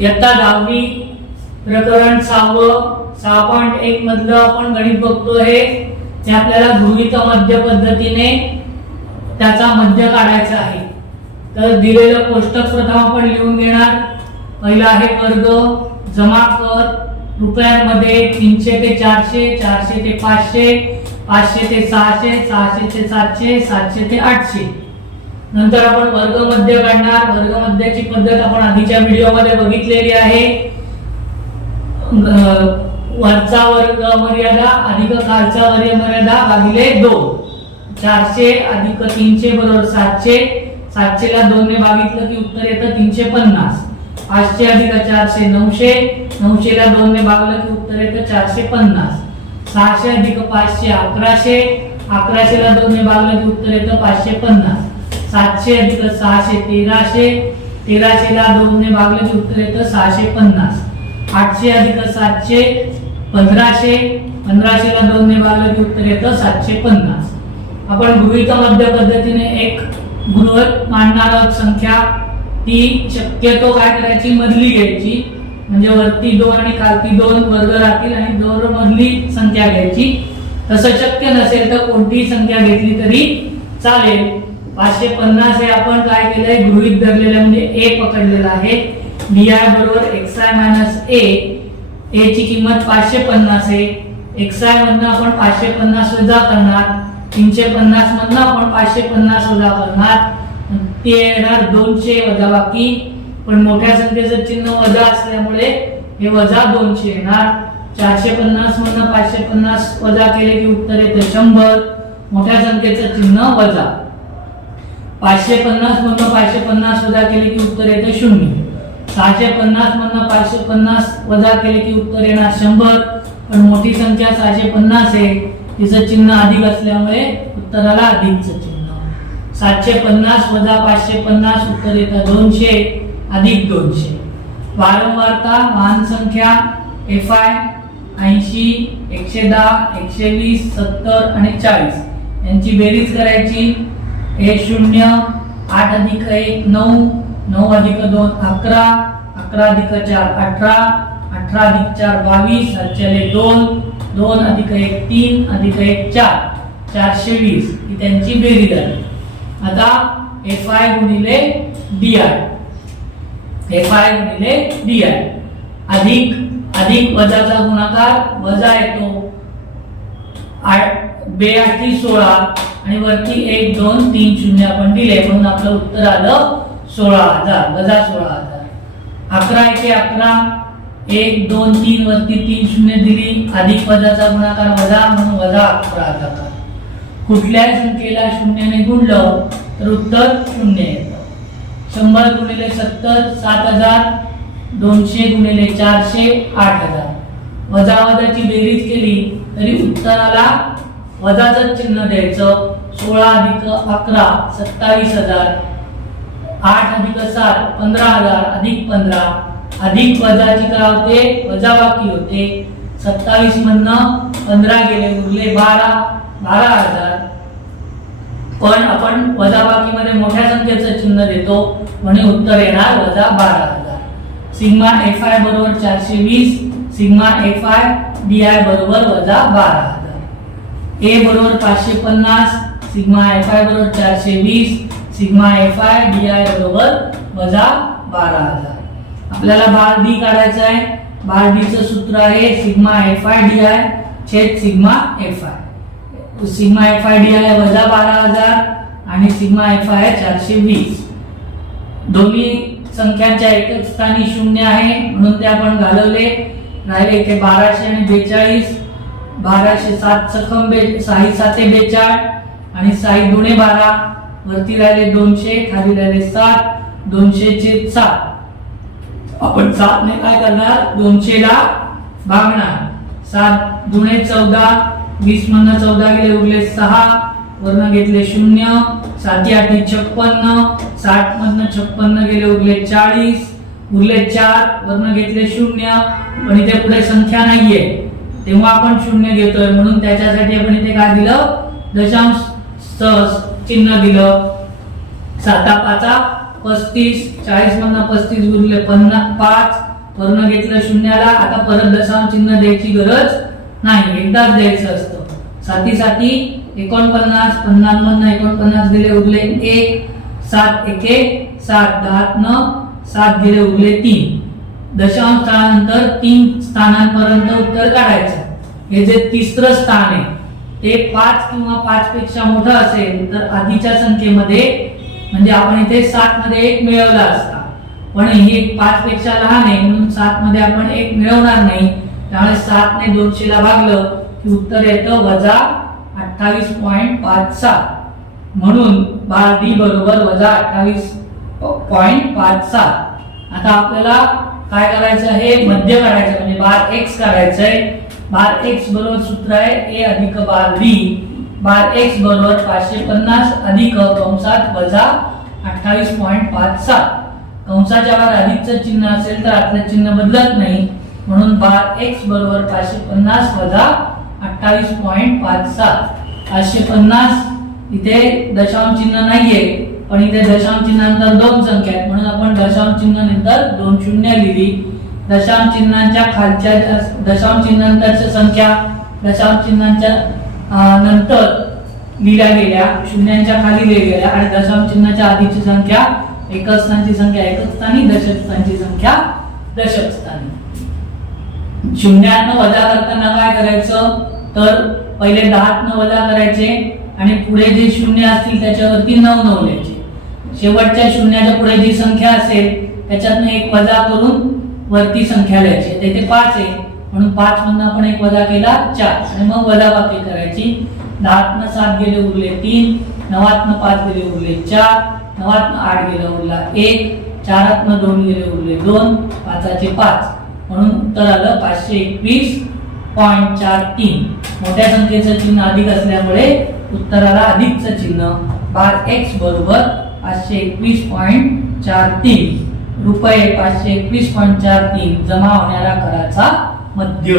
इयत्ता 10वी प्रकरण 6.1 मधलं आपण गणित बघतो आहे। ते आपल्याला गृहीत मध्य पद्धतीने त्याचा मध्य काढायचा आहे। तर दिलेलं कोष्टक प्रथम आपण लिहून घेणार। पहिला आहे वर्ग जमा कर रुपयांमध्ये 300 ते 400, 400 ते 500, 500 ते 600, 600 ते 700, 700 ते 800। नंतर आपण वर्ग मध्य काढणार। वर्ग मध्याची पद्धत आपण आधीच्या व्हिडिओ मध्ये बघितलेली आहे। वरचा वर्ग मर्यादा अधिक खालचा वर्ग मर्यादा भागिले 2। 400 अधिक 300 बरोबर 700। 700 ला 2 ने भागितलं की उत्तर येतं 350। 500 अधिक 400 900। 900 ला 2 ने भागलं की उत्तर येतं 450। 600 अधिक 500 1100। 1100 ला 2 ने भागलं की उत्तर येतं 550। 700 अधिक 600 1300। 1300 ला 2 ने भागलं की उत्तर येतं 650। 800 अधिक 700 1500। 1500 ला 2 ने भागलं की उत्तर येतं 750। आपण गृहीत मध्य पद्धतीने एक गृहीत मांडणार संख्या ती शक्यतो काय करायची मधली घ्यायची, म्हणजे वरती 2 आणि खालती 2 वर्ग राहतील आणि 2 मधली संख्या घ्यायची। तसं शक्य नसेल तर कोणतीही संख्या घेतली तरी चालेल। 550 हे आपण काय केलंय गृहीत धरलेलं म्हणजे a पकडलेला आहे। di बरोबर xi - a। a ची किंमत 550 आहे। xi मधनं आपण 550 वजा करणार। 350 मधनं आपण 550 वजा करणार। ते येणार 200 वजाबाकी, पण मोठ्या संख्येचं चिन्ह वजा असल्यामुळे हे वजा 200 येणार। 450 मधनं 550 वजा केले की उत्तर येतं 100। मोठ्या संख्येचं चिन्ह वजा। 550 मधनं 550 वजा केले की उत्तर येतं 0। 650 मधनं 550 वजा केले की उत्तर येणार 100, पण मोठी संख्या 650 आहे, तिचं चिन्ह अधिक असल्यामुळे उत्तराला अधिकचं चिन्ह। 750 वजा 550 उत्तर येतं 200 अधिक 200। वारंवारता महान संख्या fi 80 110 120 70 आणि 40 यांची बेरीज करायची। हे 0 8 अधिक 1 9 9 अधिक 2 11 11 अधिक 4 18 18 अधिक 4 22 हातच्याले 2 2 अधिक 1 3 अधिक 1 4 420 ही त्यांची बेरीज आहे। आता fi गुणिले di अधिक अधिक वजाचा गुणाकार वजा येतो 8 16 आणि वरती 1 2 3 0 आपण दिले म्हणून आपलं उत्तर आलं 16000 वजा 16000। 11 एके 11 1 2 3 वरती 3 0 दिली अधिक वजाचा गुणाकार वजा म्हणून वजा 11000। कुठल्याही संख्येला 0 ने गुणलं तर उत्तर 0 येतं। 100 गुणिले 70 7000। 200 गुणिले 400 8000। वजा वजाची बेरीज केली तरी उत्तराला वजाचं चिन्ह द्यायचं। 16 अधिक 11 27000। 8 अधिक 7 15000 अधिक 15 अधिक वजाची काय होते वजाबाकी होते। 27 मधनं 15 गेले उरले 12000, पण आपण वजाबाकी मध्ये मोठ्या संख्येचं चिन्ह देतो म्हणून उत्तर येणार वजा 12000। सिग्मा fi बरोबर 420। सिग्मा fi di बरोबर वजा 12000। a बरोबर 550। सिग्मा fi बरोबर 420। सिग्मा fi di बरोबर वजा 12000। आपल्याला बार डी काढायचा आहे। बार डी चं सूत्र आहे सिग्मा fi di छेद sigma fi। Sigma fi di वजा 12000 आणि सिग्मा fi आहे 420। दोन्ही संख्यांच्या एकच स्थानी 0 आहे म्हणून ते आपण घालवले। राहिले इथे 1200 आणि 42। 1200 7 सखम 6 7 42 आणि 6 दुणे 12। वरती राहिले 200 खाली राहिले 7 200 छेद 7। आपण 7 ने काय करणार 200 ला भागणार। 7 दुणे 14 20 मधनं 14 गेले उरले 6 वरनं घेतले 0 7 8 56 60 मधनं 56 गेले उरले 40 उरले 4 वरनं घेतले 0, पण इथे पुढे संख्या नाहीये तेव्हा आपण 0 घेतोय म्हणून त्याच्यासाठी आपण इथे काय दिलं दशांश चिन्ह दिलं। 7 5 35, 40 मधनं 35 गुणिले 5, वर्ण घेतलं शून्याला. आता परत दशांश चिन्ह द्यायची गरज नाही, एकदाच द्यायचं असतं. साती 49, 50 मधनं 49 दिले उरले 1, 7 एके 7, 10 7 दिले उरले 3. दशांश स्थानानंतर 3 स्थानांपर्यंत उत्तर काढायचं. हे जे तिसरं स्थान आहे ते 5 किंवा 5 पेक्षा मोठं असेल तर आधीच्या संख्येमध्ये म्हणजे आपण इथे 7 मध्ये 1 मिळवला असता, पण हे 5 पेक्षा लहान आहे म्हणून 7 मध्ये आपण 1 मिळवणार नाही. त्यामुळे 7 ने 200 ला भागलं की उत्तर येतं वजा 28.57. म्हणून बार डी बरोबर वजा 28.57. आता आपल्याला काय करायचं आहे, मध्य काढायचं म्हणजे बार एक्स काढायचंय. बार एक्स बरोबर सूत्र आहे ए अधिक बार डी. बार एक्स बरोबर 550 अधिक कंसात वजा 28.57. कंसाच्या बाहेर अधिकचं चिन्ह असेल तर आतलं चिन्ह बदलत नाही, म्हणून बार एक्स बरोबर 550 वजा 28.57. 550 इथे दशांश चिन्ह नाहीये, पण इथे दशांश चिन्हानंतर 2 संख्या आहेत म्हणून आपण दशांश चिन्ह नंतर 2 शून्य लिहिली. दशांश चिन्हांच्या खालच्या दशांश चिन्हानंतरच्या संख्या दशांश चिन्हांच्या नंतर लिहिल्या गेल्या, शून्यांच्या खाली लिहिल्या गेल्या आणि दशांश चिन्हाच्या आधीची संख्या एकक स्थानाची संख्या एकक स्थानी, दशक स्थानाची संख्या दशक स्थानी. शून्यातनं वजा करताना काय करायचं तर पहिले 10 वजा करायचे आणि पुढे जे शून्य असतील त्याच्यावरती 9 लिहायचे. शेवटच्या शून्याच्या पुढे जी संख्या असेल त्याच्यातनं 1 वजा करून वरती संख्या लिहायची. इथे 5 आहे म्हणून 5 मधनं आपण 1 वजा केला 4 आणि मग वजाबाकी करायची. 10 7 गेले उरले 3, 9 5 गेले उरले 4, 9 8 गेले उरला 1, 4 2 गेले उरले 2, 5 5 म्हणून उत्तर आलं 521.43. मोठ्या संख्येचं चिन्ह अधिक असल्यामुळे उत्तराला अधिकचं चिन्ह. बार एक्स बरोबर 521.43. रुपये 521.43 जमा होणाऱ्या कराचा मध्य.